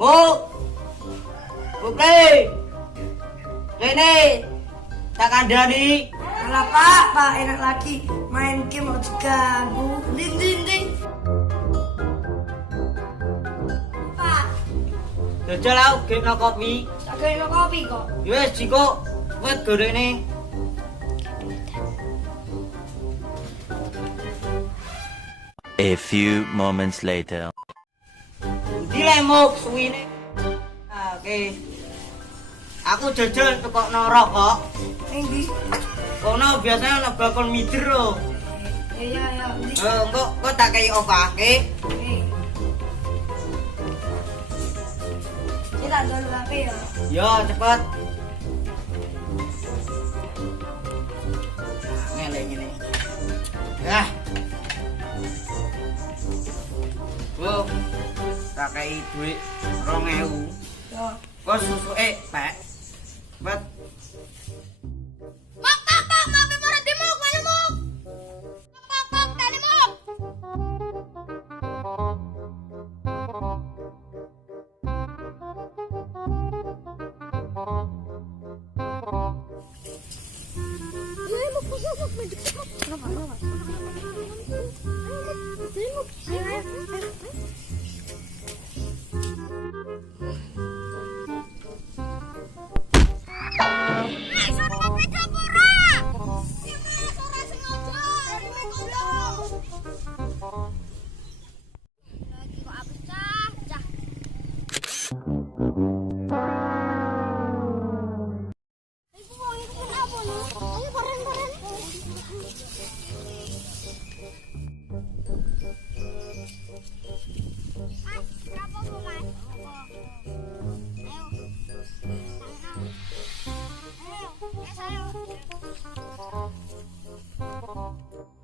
Bu. Putri. Rene. Tak kandani. Alah Pak enak lagi main game mau diganggu. Ding. Pak, Jajal aku game no kopi. tak gawe kopi kok. Wes jiko wet gorene. A few moments later. Di lemuk suwine. Oke. Aku jajal tukokno rokok. Ning ndi? Kono biasanya ana balkon mider lho. Ya. Kok tak kei opake. Kita dulu HP ya. Yo cepet. Ngene. Yah. Bu. Tak kei duit 2000. Yo. Kok susuke, Pak? Bet. Mak, mampir marah di muk, mana muk? Mak, tadi muk.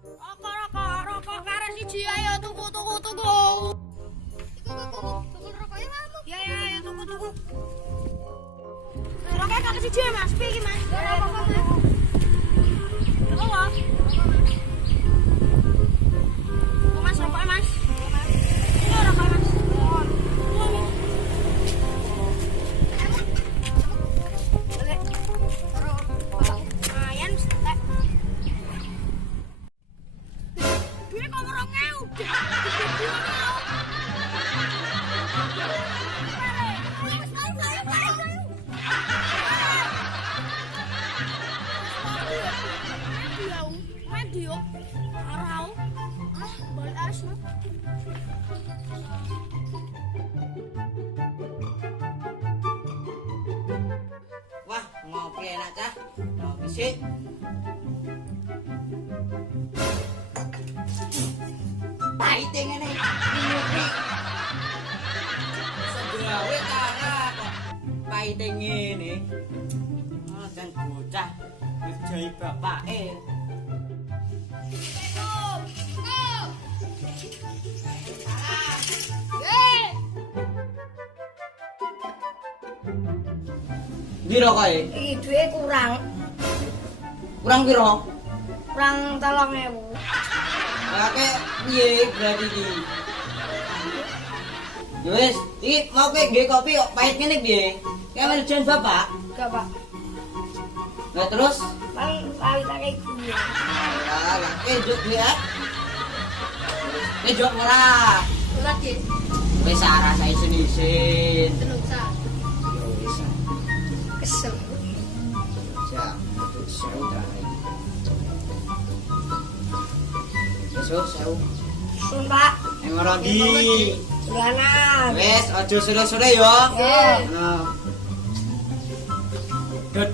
Rokok karen siji ayo tuku. Ya, tuku. Rokok karen siji Mas, piye iki Mas? Rokok. Mas, rokok Mas. Ini rokok Mas. Lumayan, setek. Duit kok merongeu. Wah, ngopi enak cah. Ngopi sih. Pahit ngene. Ngopi. Segawe kara kok. Pahit ngene. Oh, jan bocah ngerjai bapake. Ndi rokoke? Iki duit kurang Kurang piro? 3.000. Kakek piye berarti iki? Ya wis, iki mau kowe nggih kopi kok pahit ngene piye? Kayak manajen bapak. Enggak Pak, Lah terus? paling tak kayak gue. Lah, juk ya. Juk ora. Ulat ya, Wis rasa isin-isin. tenung sa. Ya wis. Kesel. Ya, sewu ta. Sewu. Sun Pak, Ning ora ndi? Sulanan. Wis, aja sore-sore ya. Ya. Nah. Dut.